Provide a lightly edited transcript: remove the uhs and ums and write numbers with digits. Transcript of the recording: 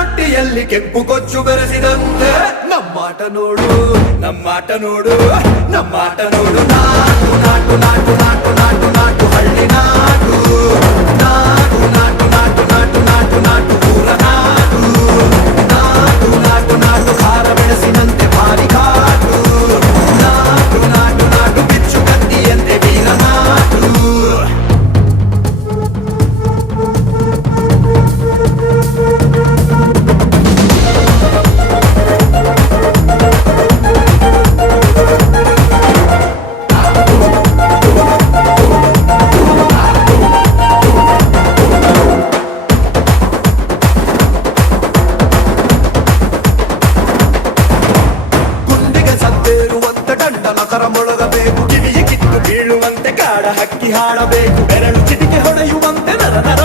ರೊಟ್ಟಿಯಲ್ಲಿ ಕೆಂಪು ಕೊಚ್ಚು ಬೆರೆಸಿದಂತೆ ನಮ್ಮಾಟ ನೋಡು ನಮ್ಮಾಟ ನೋಡು ನಮ್ಮಾಟ ನೋಡು ನಾಟು ನಾಟು ನಾಟು ನಾಟು ನಾಟು ನಾಟು ಹಳ್ಳಿ ನಾಟು ನಾಟು ನಾಟು ನಾಟು ನಾಟು ನಾಟು ನಾಟು ಊರ ನಾಟು ನಾಟು ನಾಟು ನಾಟು ಖಾರ ಬೆಳೆಸಿದಂತೆ ಭಾರಿ ಕಾಟು ನಾಟು ನಾಟು ನಾಟು ಬಿಚ್ಚು ಕತ್ತಿಯಂತೆ ವೀರ ನಾಟು ದಂಡನ ಮೊಳಗಬೇಕು ಕಿವಿಯ ಕಿತ್ತು ಬೀಳುವಂತೆ ಕಾಡ ಹಕ್ಕಿ ಹಾಡಬೇಕು ಬೆರಳು ಚಿಟಿಕೆ ಹೊಡೆಯುವಂತೆ ನರ ನರ